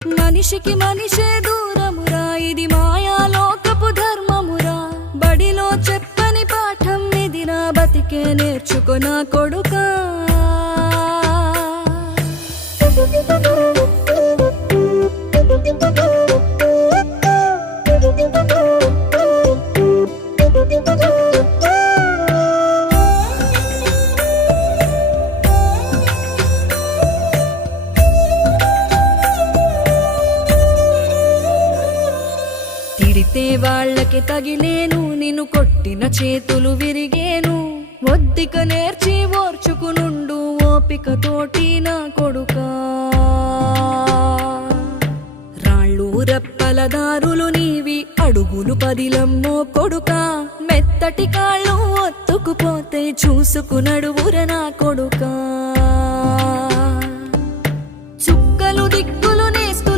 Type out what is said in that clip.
మనిషికి మనిషే దూరమురా, ఇది మాయాలోకపు ధర్మమురా. బడిలో చెప్పని పాఠం ఇదిరా, బతికే నేర్చుకో నా కొడుకా. తిడితే వాళ్ళకి తగిలేను, నిన్ను కొట్టిన చేతులు విరిగేను. ఒద్దిక నేర్చి ఓర్చుకునుండు ఓపికతోటి నా కొడుకా. రాళ్ళు రెప్పల దారులు నీవి, అడుగులు పదిలమ్మో కొడుకా. మెత్తటి కాళ్ళు ఒత్తుకుపోతే చూసుకునడువుర నా కొడుకా.